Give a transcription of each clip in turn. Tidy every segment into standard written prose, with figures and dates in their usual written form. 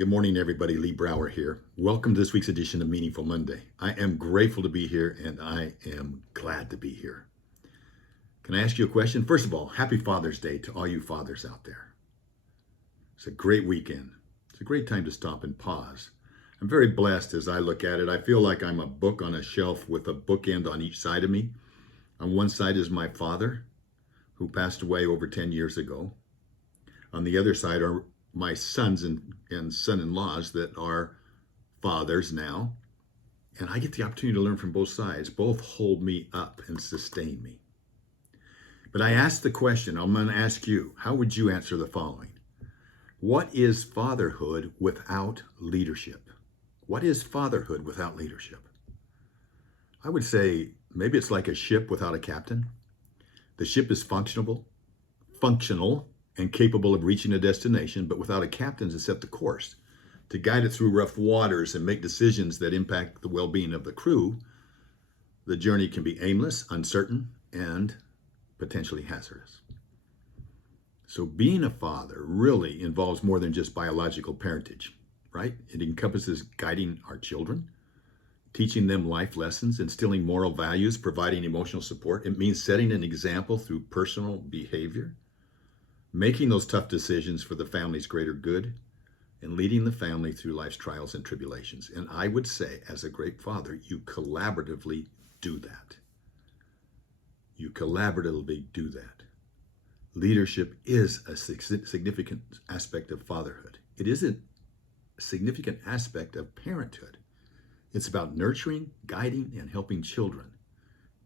Good morning, everybody. Lee Brower here. Welcome to this week's edition of Meaningful Monday. I am grateful to be here and I am glad to be here. Can I ask you a question? First of all, happy Father's Day to all you fathers out there. It's a great weekend. It's a great time to stop and pause. I'm very blessed as I look at it. I feel like I'm a book on a shelf with a bookend on each side of me. On one side is my father, who passed away over 10 years ago. On the other side are my sons and son-in-laws that are fathers now. And I get the opportunity to learn from both sides. Both hold me up and sustain me. But I asked the question, I'm going to ask you, how would you answer the following? What is fatherhood without leadership? What is fatherhood without leadership? I would say maybe it's like a ship without a captain. The ship is functional, and capable of reaching a destination, but without a captain to set the course, to guide it through rough waters and make decisions that impact the well-being of the crew, the journey can be aimless, uncertain, and potentially hazardous. So being a father really involves more than just biological parentage, right? It encompasses guiding our children, teaching them life lessons, instilling moral values, providing emotional support. It means setting an example through personal behavior, making those tough decisions for the family's greater good, and leading the family through life's trials and tribulations. And I would say, as a great father, you collaboratively do that. You collaboratively do that. Leadership is a significant aspect of fatherhood. It isn't a significant aspect of parenthood. It's about nurturing, guiding, and helping children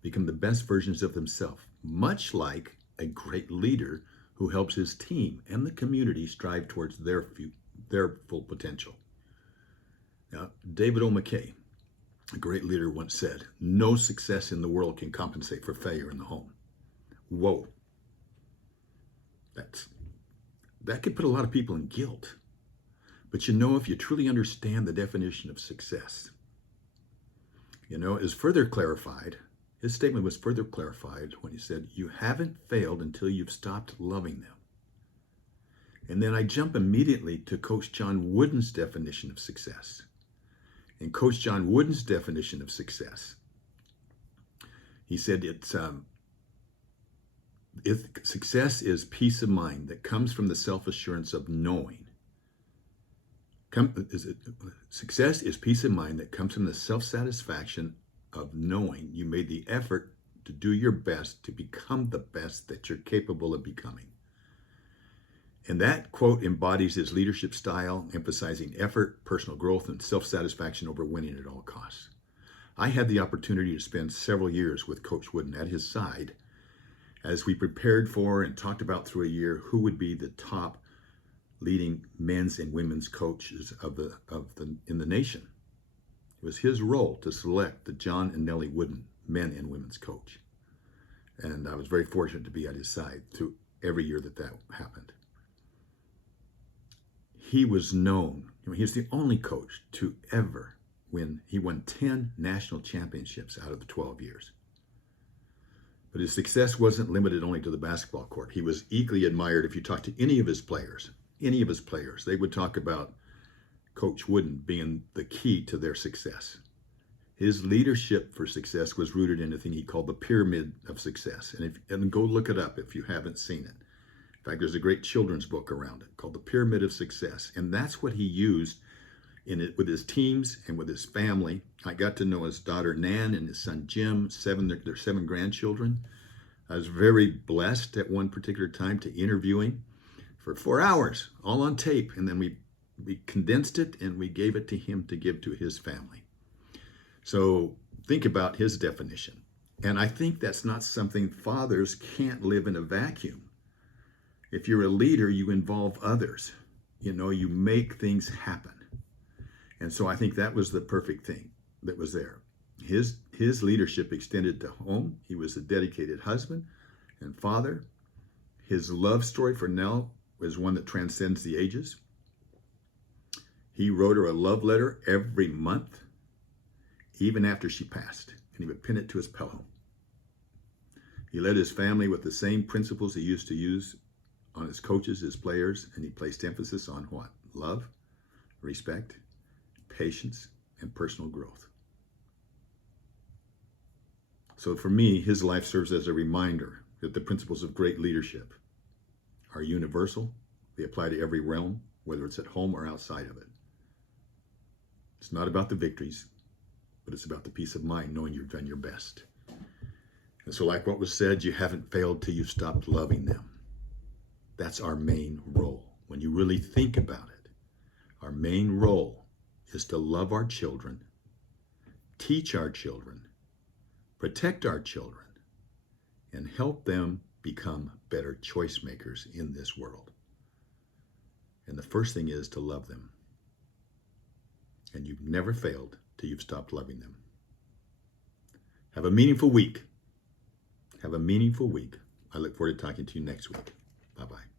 become the best versions of themselves, much like a great leader who helps his team and the community strive towards their full potential. Now, David O. McKay, a great leader, once said, "No success in the world can compensate for failure in the home." Whoa. That could put a lot of people in guilt. But if you truly understand the definition of success, is further clarified. His statement was further clarified when he said, "You haven't failed until you've stopped loving them." And then I jump immediately to Coach John Wooden's definition of success. And Coach John Wooden's definition of success, he said success is peace of mind that comes from the self-assurance of knowing. Success is peace of mind that comes from the self-satisfaction of knowing you made the effort to do your best to become the best that you're capable of becoming. And that quote embodies his leadership style, emphasizing effort, personal growth, and self-satisfaction over winning at all costs. I had the opportunity to spend several years with Coach Wooden at his side as we prepared for and talked about through a year who would be the top leading men's and women's coaches in the nation. It was his role to select the John and Nellie Wooden men and women's coach. And I was very fortunate to be at his side through every year that happened. He was known, he was the only coach to ever win. He won 10 national championships out of the 12 years. But his success wasn't limited only to the basketball court. He was equally admired. If you talk to any of his players, they would talk about Coach Wooden being the key to their success. His leadership for success was rooted in a thing he called the pyramid of success. And go look it up if you haven't seen it. In fact, there's a great children's book around it called The Pyramid of Success. And that's what he used in it with his teams and with his family. I got to know his daughter Nan and his son Jim, their 7 grandchildren. I was very blessed at one particular time to interview him for 4 hours, all on tape. And then we condensed it and we gave it to him to give to his family. So think about his definition. And I think that's not something fathers can't live in a vacuum. If you're a leader, you involve others. You make things happen. And so I think that was the perfect thing that was there. His leadership extended to home. He was a dedicated husband and father. His love story for Nell was one that transcends the ages. He wrote her a love letter every month, even after she passed, and he would pin it to his pillow. He led his family with the same principles he used to use on his coaches, his players, and he placed emphasis on what? Love, respect, patience, and personal growth. So for me, his life serves as a reminder that the principles of great leadership are universal. They apply to every realm, whether it's at home or outside of it. It's not about the victories, but it's about the peace of mind, knowing you've done your best. And so like what was said, you haven't failed till you've stopped loving them. That's our main role. When you really think about it, our main role is to love our children, teach our children, protect our children, and help them become better choice makers in this world. And the first thing is to love them. And you've never failed till you've stopped loving them. Have a meaningful week. Have a meaningful week. I look forward to talking to you next week. Bye-bye.